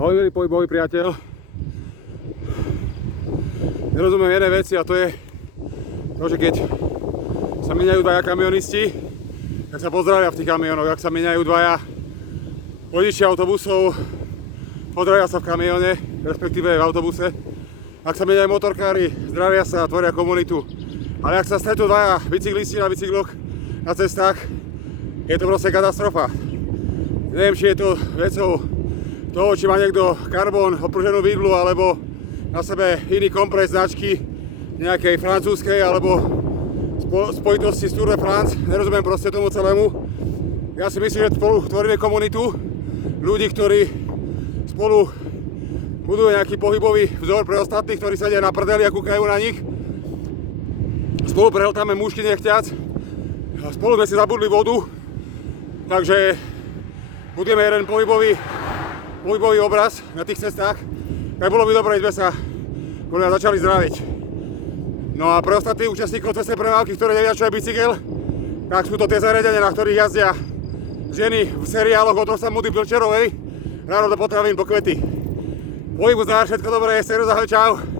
Ahoj milý pohybový priateľ. Nerozumiem jednej veci a to je to, že keď sa míňajú dvaja kamionisti, tak sa pozdravia v tých kamionoch. Ak sa míňajú dvaja vodiči autobusov, pozdravia sa v kamione, respektíve v autobuse. Ak sa míňajú motorkári, zdravia sa a tvoria komunitu. Ale ak sa stretnú dvaja bicyklisti na bicykloch na cestách, je to proste katastrofa. Neviem, či je to vecou toho, či má niekto karbón, opruženú vidlu, alebo na sebe iný kompres značky nejakej francúzskej, alebo spojitosti z Tour de France. Nerozumiem proste tomu celému. Ja si myslím, že spolu tvoríme komunitu ľudí, ktorí spolu budujú nejaký pohybový vzor pre ostatných, ktorí sedia na prdeli a kúkajú na nich. Spolu prehltáme mušky nechťac. Spolu sme si zabudli vodu, takže budeme jeden pohybový obraz na tých cestách, tak bolo by dobré, že sme sa začali zdraviť. No a pre ostatných účastníkov cestnej premávky, ktorí nevedia, čo je bicykel, tak sú to tie zariadenia, na ktorých jazdia ženy v seriáloch od Rosa Moody Pilčerovej ráno do potravín po kvety. Pohybu zdar, všetko dobré, servus, ahoj, čau.